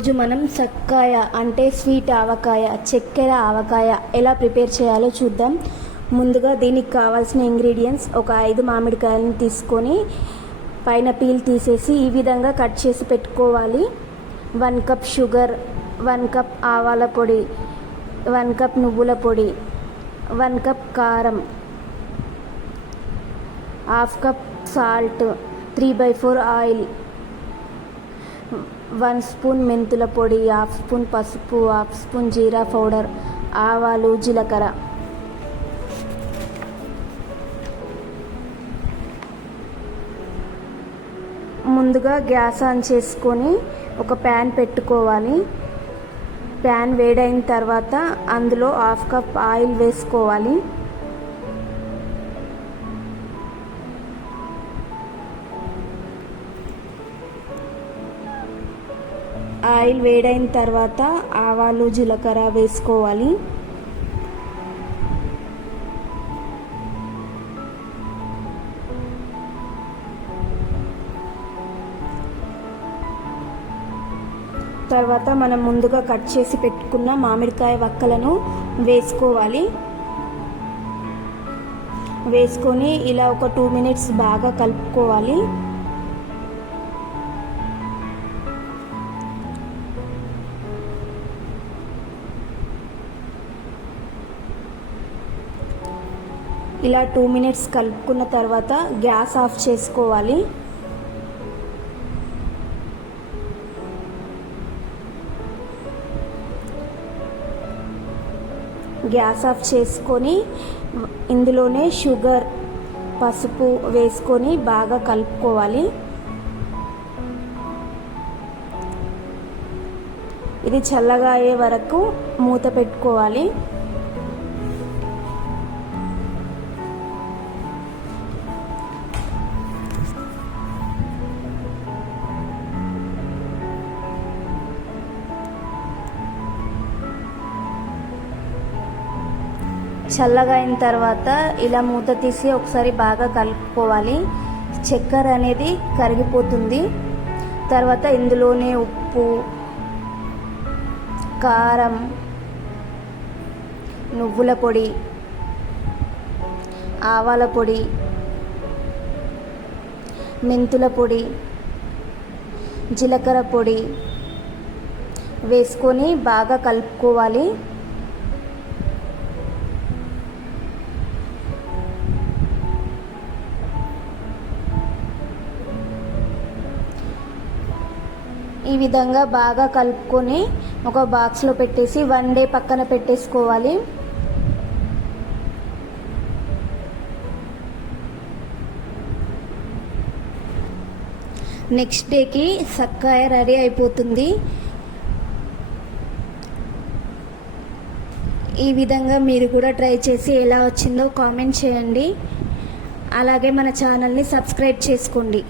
ఈరోజు మనం సక్కాయ అంటే స్వీట్ ఆవకాయ, చక్కెర ఆవకాయ ఎలా ప్రిపేర్ చేయాలో చూద్దాం. ముందుగా దీనికి కావాల్సిన ఇంగ్రీడియంట్స్: ఒక 5 మామిడికాయలను తీసుకొని పైన పీల్ తీసేసి ఈ విధంగా కట్ చేసి పెట్టుకోవాలి. 1 కప్ షుగర్, 1 కప్ ఆవాల పొడి, 1 కప్ నువ్వుల పొడి, 1 కప్ కారం, half cup salt, 3/4 oil, 1 spoon మెంతుల పొడి, హాఫ్ స్పూన్ పసుపు, హాఫ్ స్పూన్ జీరా పౌడర్, ఆవాలు, జీలకర్ర. ముందుగా గ్యాస్ ఆన్ చేసుకొని ఒక ప్యాన్ పెట్టుకోవాలి. ప్యాన్ వేడైన తర్వాత అందులో హాఫ్ కప్ ఆయిల్ వేసుకోవాలి. ఆయిల్ వేడైన తర్వాత ఆవాలు, జీలకర్ర వేసుకోవాలి. తర్వాత మనం ముందుగా కట్ చేసి పెట్టుకున్న మామిడికాయ వక్కలను వేసుకోవాలి. వేసుకొని ఇలా ఒక 2 మినిట్స్ బాగా కలుపుకోవాలి. ఇలా 2 మినిట్స్ కలుపుకున్న తర్వాత గ్యాస్ ఆఫ్ చేసుకోవాలి. గ్యాస్ ఆఫ్ చేసుకొని ఇందులోనే షుగర్, పసుపు వేసుకొని బాగా కలుపుకోవాలి. ఇది చల్లగా అయ్యే వరకు మూత పెట్టుకోవాలి. చల్లగా అయిన తర్వాత ఇలా మూత తీసి ఒకసారి బాగా కలుపుకోవాలి. చక్కెర అనేది కరిగిపోతుంది. తర్వాత ఇందులోనే ఉప్పు, కారం, నువ్వుల పొడి, ఆవాల పొడి, మెంతుల పొడి, జీలకర్ర పొడి వేసుకొని బాగా కలుపుకోవాలి. ఈ విధంగా బాగా కలుపుకొని ఒక బాక్స్లో పెట్టేసి 1 డే పక్కన పెట్టేసుకోవాలి. నెక్స్ట్ డేకి సక్కాయ రెడీ అయిపోతుంది. ఈ విధంగా మీరు కూడా ట్రై చేసి ఎలా వచ్చిందో కామెంట్ చేయండి. అలాగే మన ఛానల్ని సబ్స్క్రైబ్ చేసుకోండి.